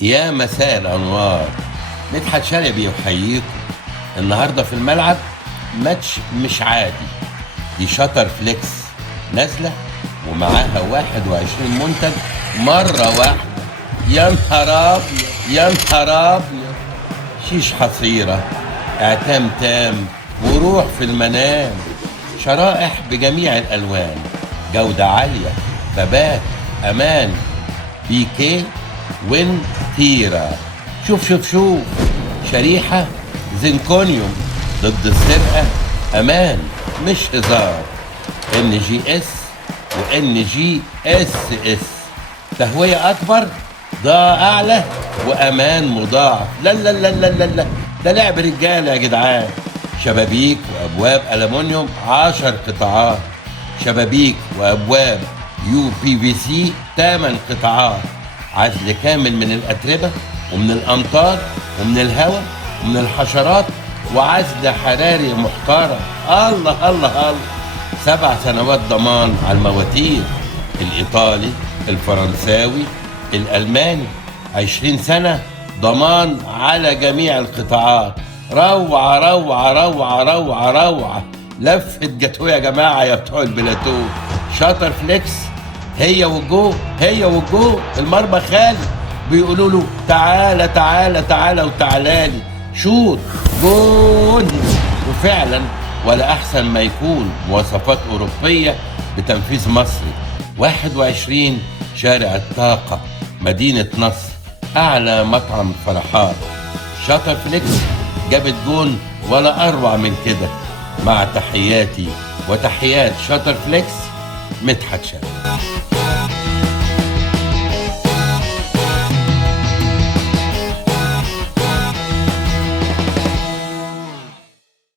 يا مساء الأنوار. مدحت شلبي يحييكم. النهارده في الملعب ماتش مش عادي. دي شاتر فليكس نازلة ومعاها 21 منتج مرة واحدة. يا نهار أبيض يا نهار أبيض. شيش حصيرة، اعتام تام، وروح في المنام. شرائح بجميع الألوان، جودة عالية، ثبات، أمان. بيكيه وين تيرا. شوف شريحة زنكونيوم ضد السرقة. أمان مش هزار. NGS وNGSS. تهوية أكبر، ضاء أعلى، وأمان مضاعف. لا لا لا لا لا لا، ده لعب رجالة يا جدعان. شبابيك وأبواب ألمونيوم 10 قطاعات. شبابيك وأبواب UPVC 8 قطاعات. عزل كامل من الأتربة ومن الأمطار ومن الهواء ومن الحشرات، وعزل حراري محترم. الله الله الله. 7 سنوات ضمان على المواتير. الإيطالي، الفرنساوي، الألماني. 20 سنة ضمان على جميع القطاعات. روعة روعة روعة روعة روعة. لفة جاتوه يا جماعة يا بتوع البلاتو. شاتر فليكس هي والجو المرمى خالي. بيقولوا له تعالى تعالى تعالى وتعالالي. شوط جون. وفعلا ولا احسن ما يكون مواصفات اوروبيه بتنفيذ مصري. 21 شارع الطاقه، مدينه نصر، اعلى مطعم فرحات. شاتر فليكس جابت جون ولا اروع من كده. مع تحياتي وتحيات شاتر فليكس، مدحت شلبي.